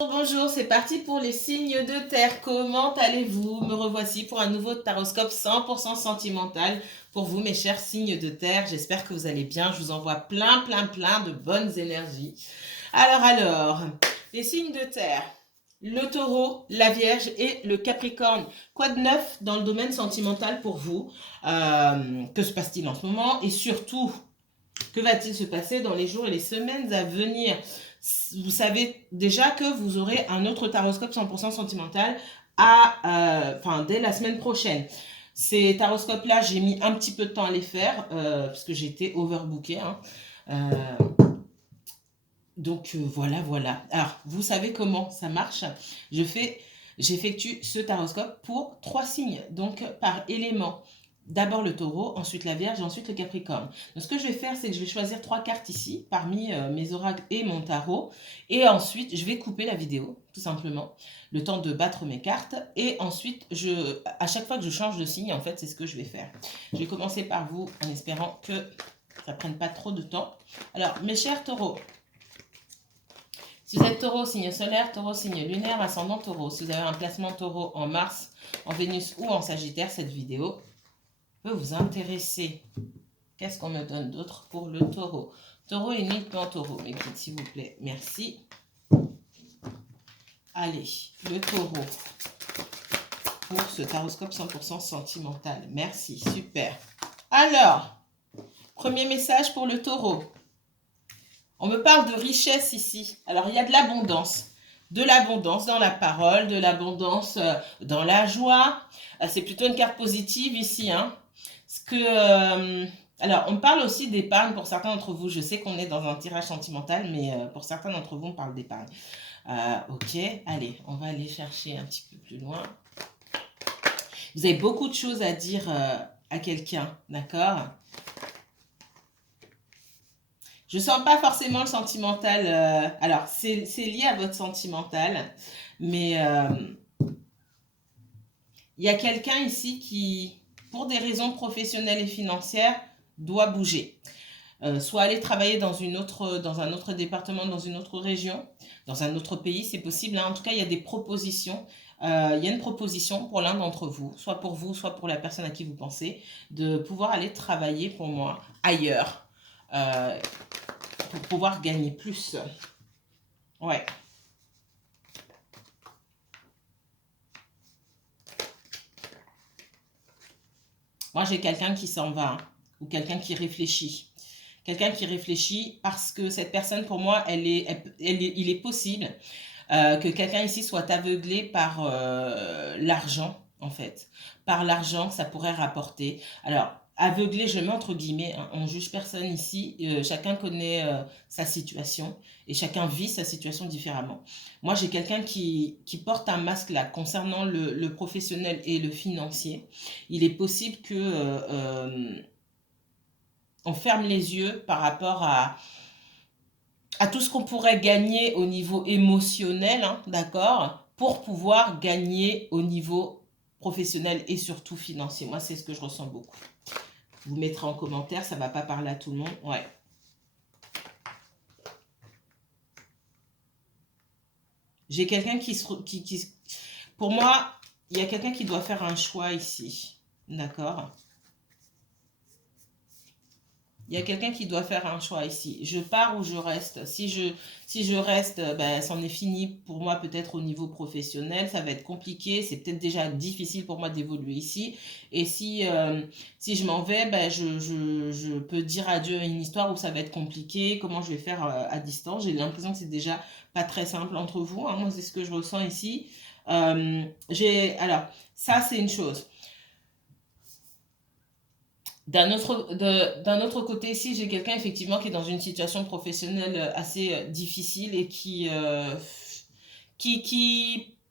Bonjour, c'est parti pour les signes de terre. Comment allez-vous? Me revoici pour un nouveau taroscope 100% sentimental pour vous, mes chers signes de terre. J'espère que vous allez bien. Je vous envoie plein de bonnes énergies. Alors, les signes de terre. Le taureau, la vierge et le capricorne. Quoi de neuf dans le domaine sentimental pour vous? Que se passe-t-il en ce moment? Et surtout, que va-t-il se passer dans les jours et les semaines à venir? Vous savez déjà que vous aurez un autre taroscope 100% sentimental dès la semaine prochaine. Ces taroscopes-là, j'ai mis un petit peu de temps à les faire parce que j'étais overbookée. Voilà. Alors, vous savez comment ça marche. J'effectue ce taroscope pour 3 signes, donc par élément. D'abord le taureau, ensuite la vierge et ensuite le capricorne. Donc ce que je vais faire, c'est que je vais choisir 3 cartes ici, parmi mes oracles et mon tarot. Et ensuite, je vais couper la vidéo, tout simplement, le temps de battre mes cartes. Et ensuite, à chaque fois que je change de signe, en fait, c'est ce que je vais faire. Je vais commencer par vous, en espérant que ça ne prenne pas trop de temps. Alors, mes chers taureaux, si vous êtes taureau, signe solaire, taureau, signe lunaire, ascendant taureau. Si vous avez un placement taureau en Mars, en Vénus ou en Sagittaire, cette vidéo peut vous intéresser. Qu'est-ce qu'on me donne d'autre pour le taureau? Taureau et uniquement taureau, mes guides, s'il vous plaît. Merci. Allez, le taureau pour ce taroscope 100% sentimental. Merci, super. Alors, premier message pour le taureau. On me parle de richesse ici. Alors, il y a de l'abondance. De l'abondance dans la parole, de l'abondance dans la joie. C'est plutôt une carte positive ici. Alors, on me parle aussi d'épargne pour certains d'entre vous. Je sais qu'on est dans un tirage sentimental, mais pour certains d'entre vous, on parle d'épargne. Ok, allez, on va aller chercher un petit peu plus loin. Vous avez beaucoup de choses à dire à quelqu'un, d'accord? Je ne sens pas forcément le sentimental. Alors, c'est lié à votre sentimental, mais il y a quelqu'un ici qui, pour des raisons professionnelles et financières, doit bouger. Soit aller travailler dans un autre département, dans une autre région, dans un autre pays, c'est possible. En tout cas, il y a des propositions. Il y a une proposition pour l'un d'entre vous, soit pour la personne à qui vous pensez, de pouvoir aller travailler pour moi ailleurs. Pour pouvoir gagner plus. Ouais. Moi, j'ai quelqu'un qui s'en va, ou quelqu'un qui réfléchit. Quelqu'un qui réfléchit parce que cette personne, pour moi, il est possible que quelqu'un ici soit aveuglé par l'argent, en fait. Par l'argent que ça pourrait rapporter. Alors, aveuglé, je mets entre guillemets, on juge personne ici. Chacun connaît sa situation et chacun vit sa situation différemment. Moi, j'ai quelqu'un qui porte un masque là concernant le professionnel et le financier. Il est possible que on ferme les yeux par rapport à tout ce qu'on pourrait gagner au niveau émotionnel, d'accord, pour pouvoir gagner au niveau professionnel et surtout financier. Moi, c'est ce que je ressens beaucoup. Vous mettrez en commentaire, ça ne va pas parler à tout le monde. Ouais. J'ai quelqu'un pour moi, il y a quelqu'un qui doit faire un choix ici, d'accord. Il y a quelqu'un qui doit faire un choix ici. Je pars ou je reste. Si je reste, ben, c'en est fini pour moi peut-être au niveau professionnel. Ça va être compliqué. C'est peut-être déjà difficile pour moi d'évoluer ici. Et si je m'en vais, ben, je peux dire adieu à une histoire où ça va être compliqué. Comment je vais faire à distance? J'ai l'impression que c'est déjà pas très simple entre vous. Moi, c'est ce que je ressens ici. Alors, ça, c'est une chose. D'un autre côté, ici, j'ai quelqu'un effectivement qui est dans une situation professionnelle assez difficile et qui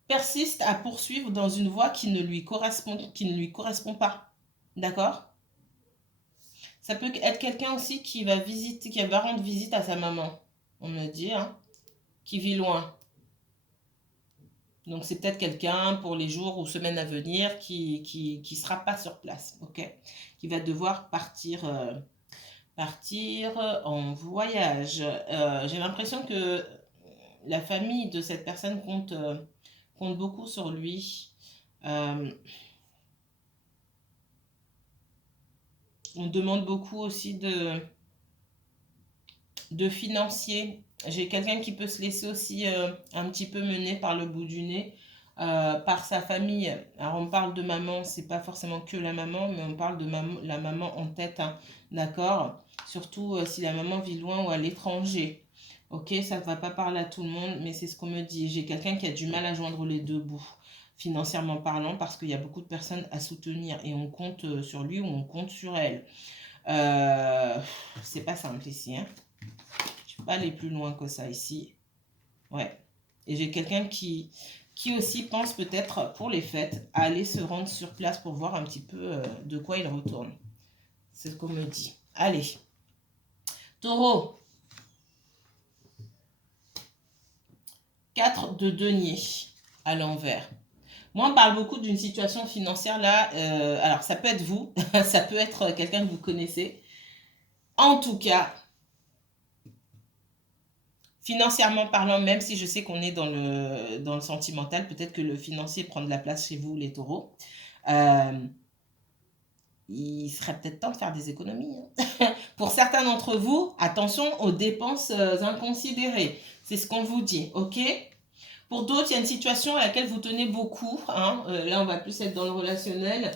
persiste à poursuivre dans une voie qui ne lui correspond pas. D'accord? Ça peut être quelqu'un aussi qui va rendre visite à sa maman, on me dit, qui vit loin. Donc, c'est peut-être quelqu'un pour les jours ou semaines à venir qui sera pas sur place, ok? Qui va devoir partir en voyage. J'ai l'impression que la famille de cette personne compte beaucoup sur lui. On demande beaucoup aussi de financier. J'ai quelqu'un qui peut se laisser aussi un petit peu mener par le bout du nez, par sa famille. Alors on parle de maman, c'est pas forcément que la maman, mais on parle de la maman en tête, hein, d'accord? Surtout si la maman vit loin ou à l'étranger. Ok, ça ne va pas parler à tout le monde, mais c'est ce qu'on me dit. J'ai quelqu'un qui a du mal à joindre les deux bouts, financièrement parlant, parce qu'il y a beaucoup de personnes à soutenir et on compte sur lui ou on compte sur elle. C'est pas simple ici, hein. Je ne peux pas aller plus loin que ça ici. Ouais. Et j'ai quelqu'un qui aussi pense peut-être pour les fêtes à aller se rendre sur place pour voir un petit peu de quoi il retourne. C'est ce qu'on me dit. Allez. Taureau. 4 de denier à l'envers. Moi, on parle beaucoup d'une situation financière là. Alors, ça peut être vous, ça peut être quelqu'un que vous connaissez. En tout cas, financièrement parlant, même si je sais qu'on est dans le sentimental, peut-être que le financier prend de la place chez vous, les taureaux. Il serait peut-être temps de faire des économies, hein. Pour certains d'entre vous, attention aux dépenses inconsidérées. C'est ce qu'on vous dit, ok? Pour d'autres, il y a une situation à laquelle vous tenez beaucoup, hein. Là, on va plus être dans le relationnel,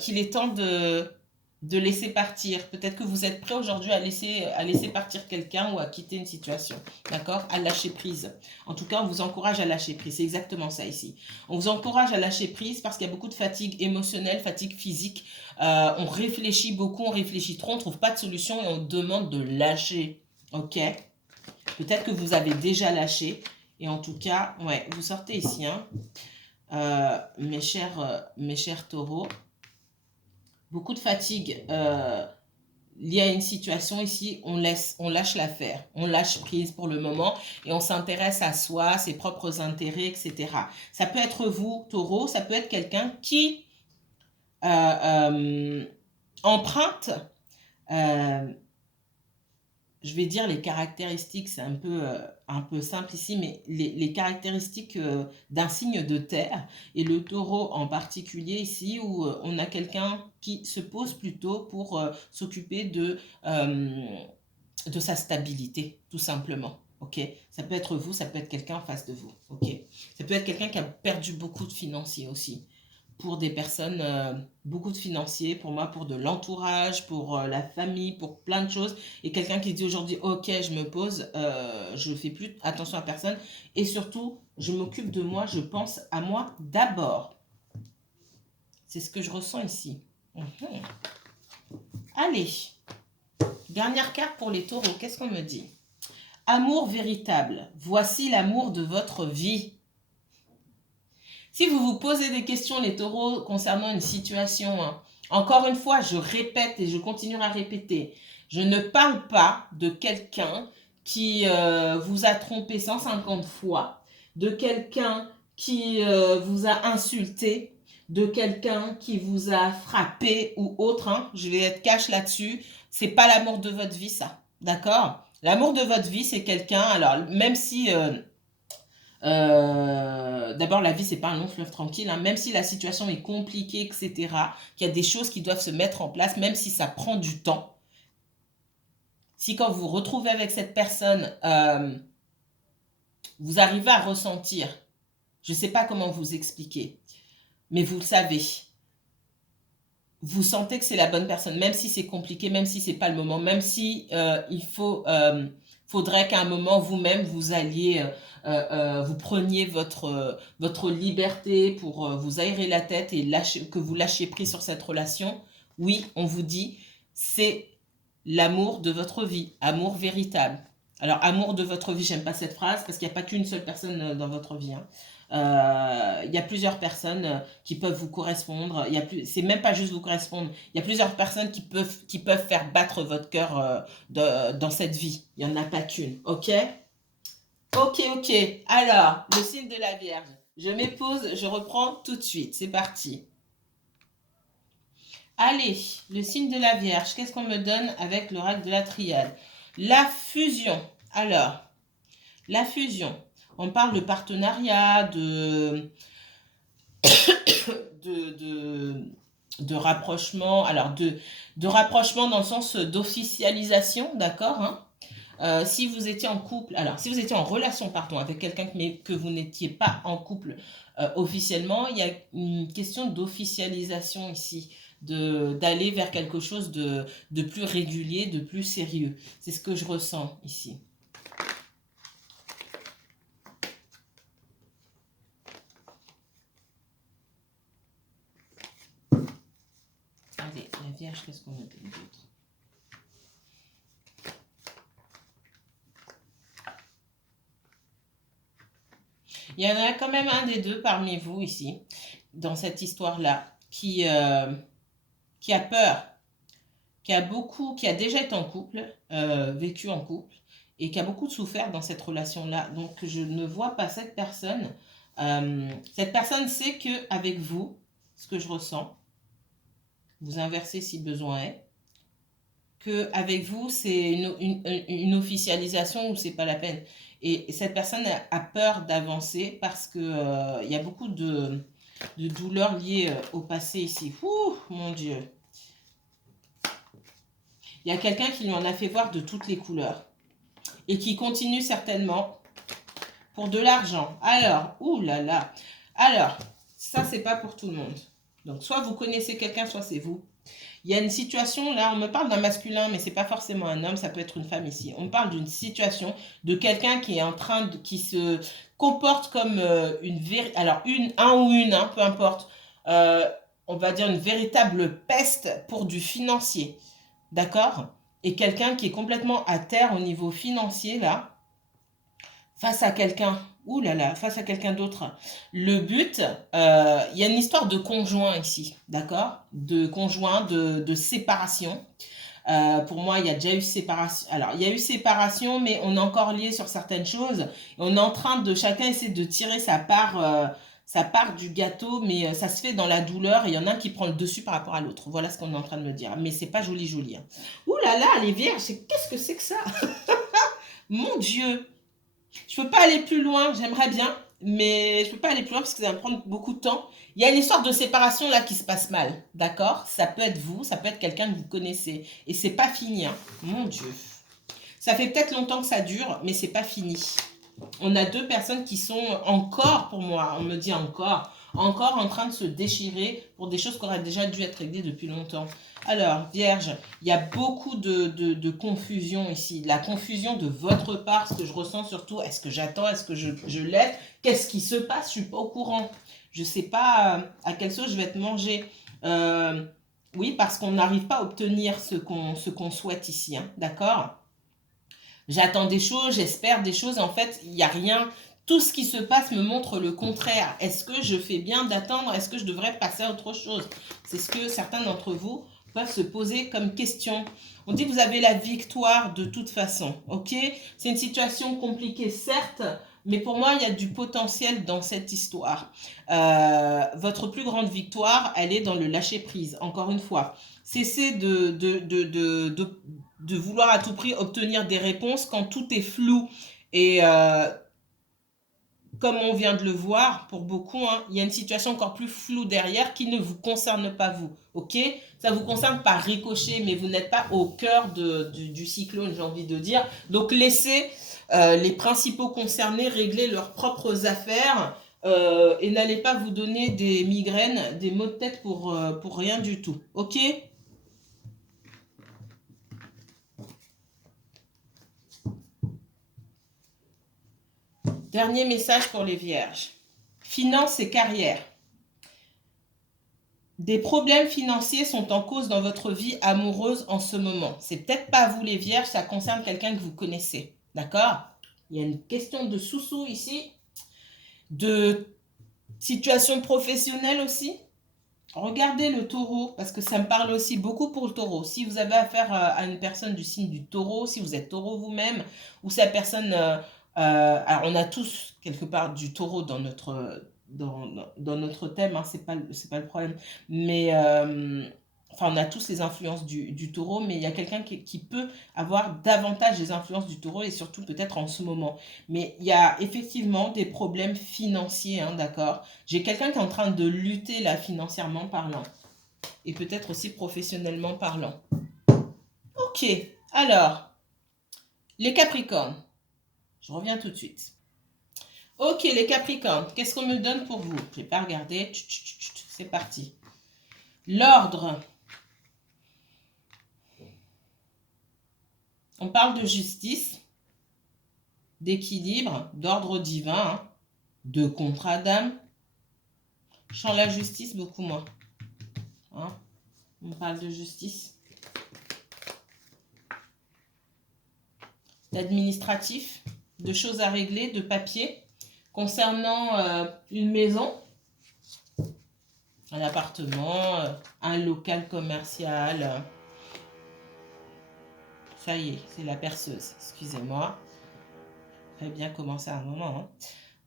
qu'il est temps de laisser partir. Peut-être que vous êtes prêt aujourd'hui à laisser partir quelqu'un ou à quitter une situation, d'accord? À lâcher prise. En tout cas, on vous encourage à lâcher prise. C'est exactement ça ici. On vous encourage à lâcher prise parce qu'il y a beaucoup de fatigue émotionnelle, fatigue physique. On réfléchit beaucoup, on réfléchit trop, on ne trouve pas de solution et on demande de lâcher, ok? Peut-être que vous avez déjà lâché. Et en tout cas, ouais, vous sortez ici, hein. Mes chers taureaux. Beaucoup de fatigue liée à une situation ici. On lâche l'affaire. On lâche prise pour le moment et on s'intéresse à soi, ses propres intérêts, etc. Ça peut être vous, taureau. Ça peut être quelqu'un qui emprunte... je vais dire les caractéristiques, c'est un peu simple ici, mais les caractéristiques d'un signe de terre, et le taureau en particulier ici, où on a quelqu'un qui se pose plutôt pour s'occuper de sa stabilité, tout simplement. Ok, ça peut être vous, ça peut être quelqu'un en face de vous. Ok, ça peut être quelqu'un qui a perdu beaucoup de financiers aussi. Pour des personnes, beaucoup de financiers, pour moi, pour de l'entourage, pour la famille, pour plein de choses. Et quelqu'un qui dit aujourd'hui, ok, je me pose, je ne fais plus attention à personne. Et surtout, je m'occupe de moi, je pense à moi d'abord. C'est ce que je ressens ici. Allez, dernière carte pour les taureaux. Qu'est-ce qu'on me dit? Amour véritable. Voici l'amour de votre vie. Si vous vous posez des questions, les taureaux, concernant une situation, hein, encore une fois, je répète et je continuerai à répéter, je ne parle pas de quelqu'un qui vous a trompé 150 fois, de quelqu'un qui vous a insulté, de quelqu'un qui vous a frappé ou autre, hein. Je vais être cash là-dessus. C'est pas l'amour de votre vie, ça. D'accord? L'amour de votre vie, c'est quelqu'un, alors même si... d'abord, la vie, c'est pas un long fleuve tranquille, hein. Même si la situation est compliquée, etc., qu'il y a des choses qui doivent se mettre en place, même si ça prend du temps. Si quand vous vous retrouvez avec cette personne, vous arrivez à ressentir, je ne sais pas comment vous expliquer, mais vous le savez, vous sentez que c'est la bonne personne, même si c'est compliqué, même si c'est pas le moment, même si faudrait qu'à un moment vous-même vous alliez, vous preniez votre liberté pour vous aérer la tête et que vous lâchiez prise sur cette relation. Oui, on vous dit, c'est l'amour de votre vie, amour véritable. Alors, amour de votre vie, j'aime pas cette phrase parce qu'il n'y a pas qu'une seule personne dans votre vie, hein. Il y a plusieurs personnes qui peuvent vous correspondre. C'est même pas juste vous correspondre. Il y a plusieurs personnes qui peuvent faire battre votre cœur dans cette vie. Il n'y en a pas qu'une. Ok? Ok, ok. Alors, le signe de la Vierge. Je m'épose, je reprends tout de suite. C'est parti. Allez, le signe de la Vierge. Qu'est-ce qu'on me donne avec l'oracle de la triade? La fusion. Alors, La fusion. On parle de partenariat, de, de, de rapprochement. Alors, de rapprochement dans le sens d'officialisation, d'accord, hein. Si vous étiez en couple, alors si vous étiez en relation, pardon, avec quelqu'un mais que vous n'étiez pas en couple officiellement, il y a une question d'officialisation ici, d'aller vers quelque chose de plus régulier, de plus sérieux. C'est ce que je ressens ici. Allez, la Vierge, qu'est-ce qu'on a d'autre? Il y en a quand même un des deux parmi vous ici, dans cette histoire-là, qui a peur, qui a déjà été en couple, vécu en couple, et qui a beaucoup souffert dans cette relation-là. Donc, je ne vois pas cette personne. Cette personne sait qu'avec vous, ce que je ressens, vous inversez si besoin est, qu'avec vous, c'est une officialisation ou c'est pas la peine. Et cette personne a peur d'avancer parce que il y a beaucoup de douleurs liées au passé ici. Ouh, mon Dieu. Il y a quelqu'un qui lui en a fait voir de toutes les couleurs et qui continue certainement pour de l'argent. Alors, ouh là là. Alors, ça, c'est pas pour tout le monde. Donc, soit vous connaissez quelqu'un, soit c'est vous. Il y a une situation, là, on me parle d'un masculin, mais c'est pas forcément un homme, ça peut être une femme ici. On me parle d'une situation de quelqu'un qui est en train de, qui se comporte comme alors un ou une, hein, peu importe, euh, on va dire une véritable peste pour du financier, d'accord? Et quelqu'un qui est complètement à terre au niveau financier, là, face à quelqu'un, ouh là là, face à quelqu'un d'autre. Le but, il y a une histoire de conjoint ici, d'accord? De conjoint, de séparation. Pour moi, il y a déjà eu séparation. Alors, il y a eu séparation, mais on est encore lié sur certaines choses. Et on est en train de chacun essayer de tirer sa part du gâteau, mais ça se fait dans la douleur. Et il y en a un qui prend le dessus par rapport à l'autre. Voilà ce qu'on est en train de me dire. Mais c'est pas joli, joli, hein. Ouh là là, les vierges, qu'est-ce que c'est que ça? Mon Dieu! Je peux pas aller plus loin, j'aimerais bien, mais je peux pas aller plus loin parce que ça va me prendre beaucoup de temps. Il y a une histoire de séparation là qui se passe mal, d'accord? Ça peut être vous, ça peut être quelqu'un que vous connaissez. Et c'est pas fini, hein. Mon Dieu. Ça fait peut-être longtemps que ça dure, mais c'est pas fini. On a deux personnes qui sont encore, pour moi, on me dit encore en train de se déchirer pour des choses qui auraient déjà dû être réglées depuis longtemps. Alors, Vierge, il y a beaucoup de confusion ici. La confusion de votre part, ce que je ressens surtout, est-ce que j'attends, est-ce que je laisse? Qu'est-ce qui se passe? Je suis pas au courant. Je sais pas à quelle sauce je vais être mangée. Oui, parce qu'on n'arrive pas à obtenir ce qu'on souhaite ici, hein, d'accord? J'attends des choses, j'espère des choses. En fait, il n'y a rien. Tout ce qui se passe me montre le contraire. Est-ce que je fais bien d'attendre? Est-ce que je devrais passer à autre chose? C'est ce que certains d'entre vous peuvent se poser comme question. On dit que vous avez la victoire de toute façon. Ok? C'est une situation compliquée, certes, mais pour moi, il y a du potentiel dans cette histoire. Votre plus grande victoire, elle est dans le lâcher-prise. Encore une fois, cessez de vouloir à tout prix obtenir des réponses quand tout est flou. Et comme on vient de le voir, pour beaucoup, hein, il y a une situation encore plus floue derrière qui ne vous concerne pas vous. Ok? Ça vous concerne par ricochet, mais vous n'êtes pas au cœur du cyclone, j'ai envie de dire. Donc laissez les principaux concernés régler leurs propres affaires et n'allez pas vous donner des migraines, des maux de tête pour rien du tout. Ok? Dernier message pour les vierges. Finances et carrière. Des problèmes financiers sont en cause dans votre vie amoureuse en ce moment. C'est peut-être pas vous les vierges, ça concerne quelqu'un que vous connaissez. D'accord? Il y a une question de sous-sous ici, de situation professionnelle aussi. Regardez le taureau, parce que ça me parle aussi beaucoup pour le taureau. Si vous avez affaire à une personne du signe du taureau, si vous êtes taureau vous-même, ou si la personne... alors on a tous quelque part du taureau dans notre thème, hein, c'est pas le problème. Mais Enfin, on a tous les influences du taureau, mais il y a quelqu'un qui peut avoir davantage les influences du taureau et surtout peut-être en ce moment. Mais il y a effectivement des problèmes financiers, hein, d'accord? J'ai quelqu'un qui est en train de lutter là financièrement parlant et peut-être aussi professionnellement parlant. Ok, alors, les Capricornes. Je reviens tout de suite. Ok, les Capricornes, qu'est-ce qu'on me donne pour vous? Je n'ai pas regardé. C'est parti. L'ordre. On parle de justice, d'équilibre, d'ordre divin, hein, de contrat d'âme. Je sens la justice beaucoup moins. Hein. On parle de justice. D'administratif, de choses à régler, de papier. Concernant une maison, un appartement, un local commercial. Ça y est, c'est la perceuse. Excusez-moi. Ça fait bien commencer à un moment. Hein.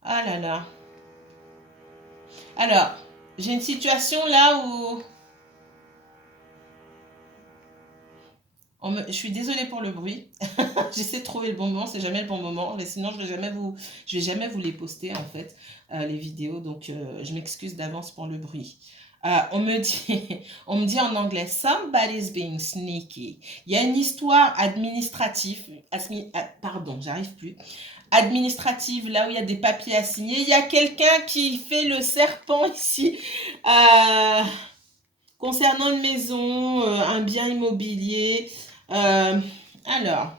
Ah là là. Alors, j'ai une situation là où... Je suis désolée pour le bruit. J'essaie de trouver le bon moment. C'est jamais le bon moment. Mais sinon, je vais jamais vous les poster, en fait, les vidéos. Donc, je m'excuse d'avance pour le bruit. On me dit en anglais, somebody's being sneaky. Il y a une histoire administrative, pardon, j'arrive plus. Administrative, là où il y a des papiers à signer. Il y a quelqu'un qui fait le serpent ici. Concernant une maison, un bien immobilier. Alors,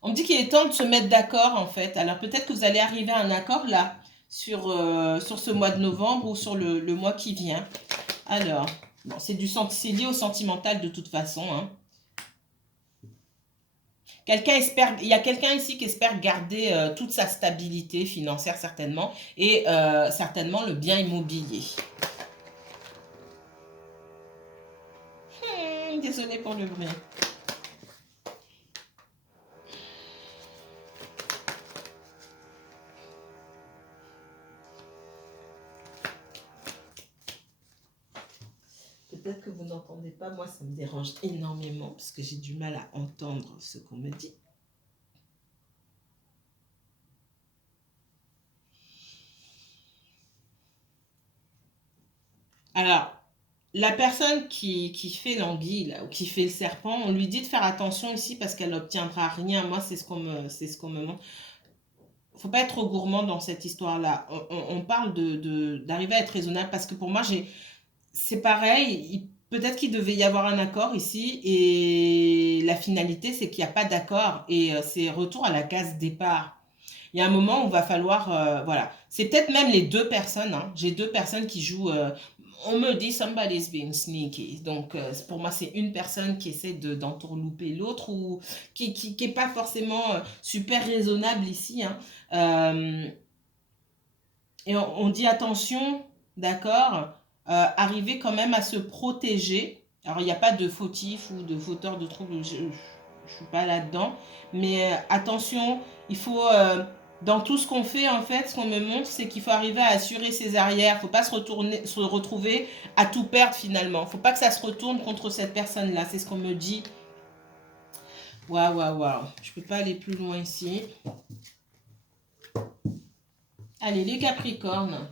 on me dit qu'il est temps de se mettre d'accord, en fait. Alors, peut-être que vous allez arriver à un accord, là, sur ce mois de novembre ou sur le mois qui vient. Alors, bon, c'est lié au sentimental de toute façon. Hein. Il y a quelqu'un ici qui espère garder toute sa stabilité financière, certainement, et certainement le bien immobilier. Désolée pour le bruit. Peut-être que vous n'entendez pas, moi ça me dérange énormément parce que j'ai du mal à entendre ce qu'on me dit. Alors, la personne qui fait l'anguille ou qui fait le serpent, on lui dit de faire attention ici parce qu'elle n'obtiendra rien. Moi, c'est ce qu'on me montre. Faut pas être trop gourmand dans cette histoire-là. On parle d'arriver à être raisonnable parce que pour moi, c'est pareil. Peut-être qu'il devait y avoir un accord ici et la finalité, c'est qu'il n'y a pas d'accord et c'est retour à la case départ. Il y a un moment où il va falloir, voilà. C'est peut-être même les deux personnes. Hein. J'ai deux personnes qui jouent. On me dit somebody's being sneaky. Donc, pour moi, c'est une personne qui essaie d'entourlouper l'autre ou qui est pas forcément super raisonnable ici. Hein. Et on dit attention, d'accord, arriver quand même à se protéger. Alors, il n'y a pas de fautif ou de fauteur de troubles, je ne suis pas là-dedans. Mais attention, il faut, dans tout ce qu'on fait, en fait, ce qu'on me montre, c'est qu'il faut arriver à assurer ses arrières. Il ne faut pas se retrouver à tout perdre finalement. Il ne faut pas que ça se retourne contre cette personne-là. C'est ce qu'on me dit. Waouh, waouh, waouh. Je ne peux pas aller plus loin ici. Allez, les Capricornes.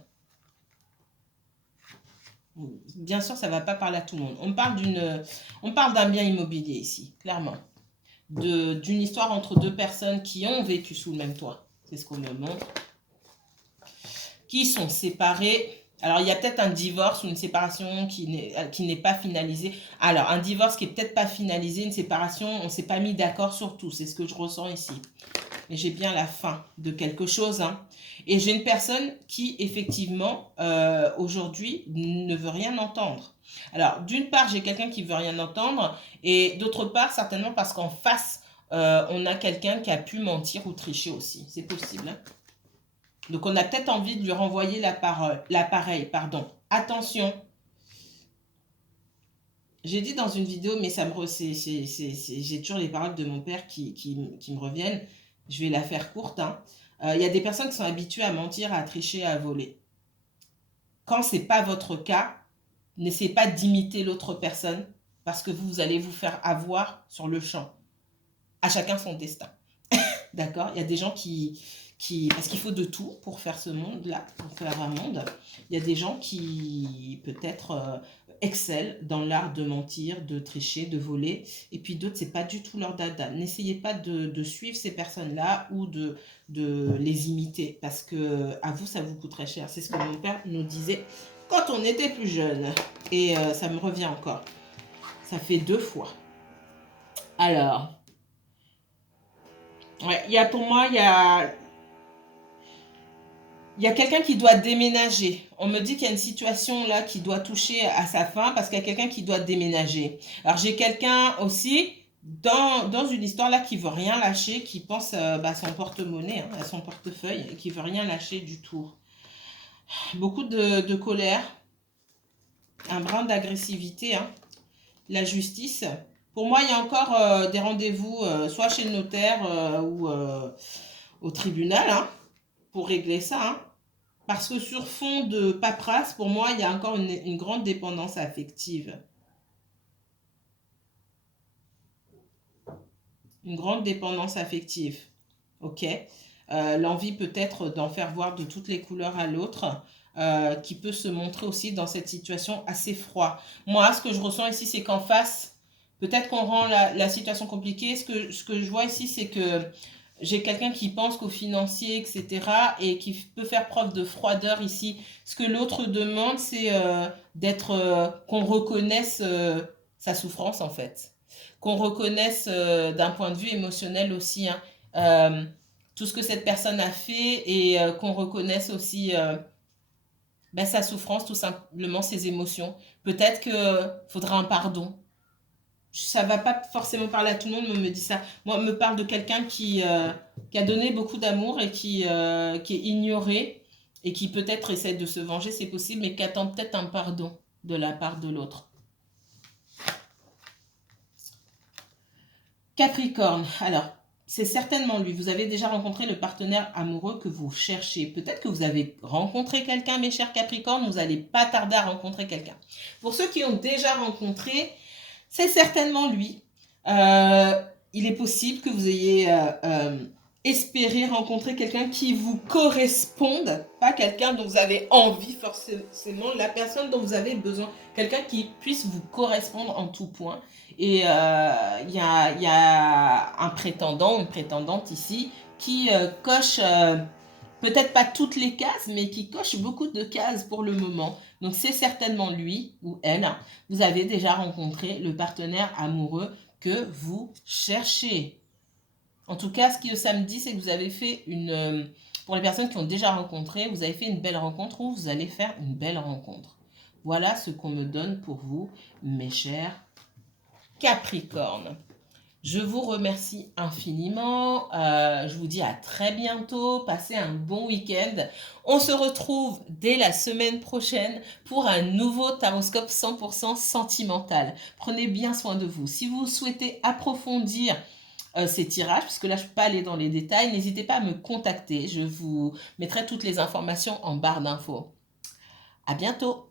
Bien sûr, ça ne va pas parler à tout le monde. On parle d'un bien immobilier ici, clairement. D'une histoire entre deux personnes qui ont vécu sous le même toit. C'est ce qu'on me montre. Qui sont séparées. Alors, il y a peut-être un divorce ou une séparation qui n'est pas finalisée. Alors, un divorce qui n'est peut-être pas finalisé, une séparation, on ne s'est pas mis d'accord sur tout. C'est ce que je ressens ici. Mais j'ai bien la fin de quelque chose. Hein. Et j'ai une personne qui, effectivement, aujourd'hui, ne veut rien entendre. Alors, d'une part, j'ai quelqu'un qui ne veut rien entendre. Et d'autre part, certainement parce qu'en face, on a quelqu'un qui a pu mentir ou tricher aussi. C'est possible. Hein. Donc, on a peut-être envie de lui renvoyer l'appareil. Attention. J'ai dit dans une vidéo, mais j'ai toujours les paroles de mon père qui me reviennent. Je vais la faire courte. Hein. Y a des personnes qui sont habituées à mentir, à tricher, à voler. Quand ce n'est pas votre cas, N'essayez pas d'imiter l'autre personne parce que vous allez vous faire avoir sur le champ. À chacun son destin. D'accord? Il y a des gens parce qu'il faut de tout pour faire ce monde-là, pour faire un monde. Il y a des gens qui, peut-être, excellent dans l'art de mentir, de tricher, de voler. Et puis d'autres, c'est pas du tout leur dada. N'essayez pas de suivre ces personnes-là ou de les imiter. Parce que à vous, ça vous coûte très cher. C'est ce que mon père nous disait quand on était plus jeune. Et ça me revient encore. Ça fait 2 fois. Alors, ouais, pour moi, il y a quelqu'un qui doit déménager. On me dit qu'il y a une situation là qui doit toucher à sa fin parce qu'il y a quelqu'un qui doit déménager. Alors j'ai quelqu'un aussi dans une histoire là qui veut rien lâcher, qui pense à son porte-monnaie, hein, à son portefeuille, et qui veut rien lâcher du tout. Beaucoup de colère, un brin d'agressivité, hein, la justice. Pour moi, il y a encore des rendez-vous, soit chez le notaire ou au tribunal, hein, pour régler ça, hein. Parce que sur fond de paperasse, pour moi, il y a encore une grande dépendance affective. Une grande dépendance affective. Ok? L'envie peut-être d'en faire voir de toutes les couleurs à l'autre, qui peut se montrer aussi dans cette situation assez froid. Moi, ce que je ressens ici, c'est qu'en face, peut-être qu'on rend la situation compliquée. Ce que je vois ici, c'est que j'ai quelqu'un qui pense qu'au financier, etc., et qui peut faire preuve de froideur ici. Ce que l'autre demande, c'est qu'on reconnaisse sa souffrance, en fait. Qu'on reconnaisse d'un point de vue émotionnel aussi, hein, tout ce que cette personne a fait et qu'on reconnaisse aussi sa souffrance, tout simplement ses émotions. Peut-être qu'il faudra un pardon. Ça va pas forcément parler à tout le monde, mais on me dit ça. Moi, on me parle de quelqu'un qui a donné beaucoup d'amour et qui est ignoré et qui peut-être essaie de se venger, c'est possible, mais qui attend peut-être un pardon de la part de l'autre. Capricorne, alors, c'est certainement lui. Vous avez déjà rencontré le partenaire amoureux que vous cherchez. Peut-être que vous avez rencontré quelqu'un, mes chers Capricornes, vous n'allez pas tarder à rencontrer quelqu'un. Pour ceux qui ont déjà rencontré, c'est certainement lui. Il est possible que vous ayez espéré rencontrer quelqu'un qui vous corresponde, pas quelqu'un dont vous avez envie forcément, la personne dont vous avez besoin, quelqu'un qui puisse vous correspondre en tout point. Et il y a un prétendant ou une prétendante ici qui coche peut-être pas toutes les cases, mais qui coche beaucoup de cases pour le moment. Donc c'est certainement lui ou elle. Vous avez déjà rencontré le partenaire amoureux que vous cherchez. En tout cas, ce qui ça me dit, c'est que vous avez fait pour les personnes qui ont déjà rencontré, vous avez fait une belle rencontre ou vous allez faire une belle rencontre. Voilà ce qu'on me donne pour vous, mes chers Capricornes. Je vous remercie infiniment. Je vous dis à très bientôt. Passez un bon week-end. On se retrouve dès la semaine prochaine pour un nouveau Taroscope 100% sentimental. Prenez bien soin de vous. Si vous souhaitez approfondir ces tirages, parce que là je ne peux pas aller dans les détails, n'hésitez pas à me contacter. Je vous mettrai toutes les informations en barre d'infos. À bientôt.